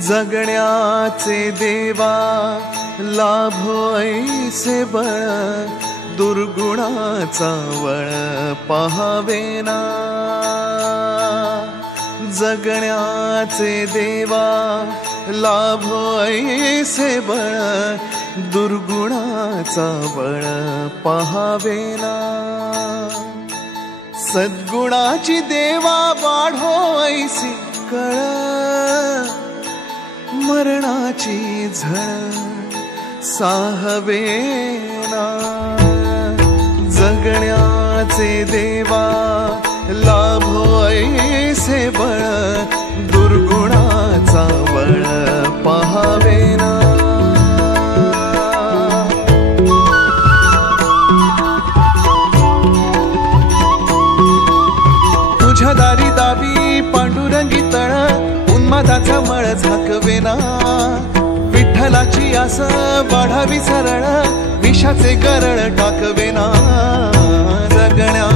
जगण्याचे देवा लाभो ऐसे बळ, दुर्गुणाचा वळ पाहावेना। जगण्याचे देवा लाभो ऐसे बळ, दुर्गुणाचा बळ पाहावेना। सद्गुणाची देवा वाढो ऐसी कळ, मरणाची झळ साहवेना। जगण्याचे देवा लाभो ऐसे बळ, दुर्गुणाचा बळ पाहावेना। तुझ्या दारी दावी पांडुरंगी तळ, उन्मादाचा मळ झाकवेना। विठ्ठलाची आस वाढावी सरळ, विषाचे गरळ टाकवेना। जगण्या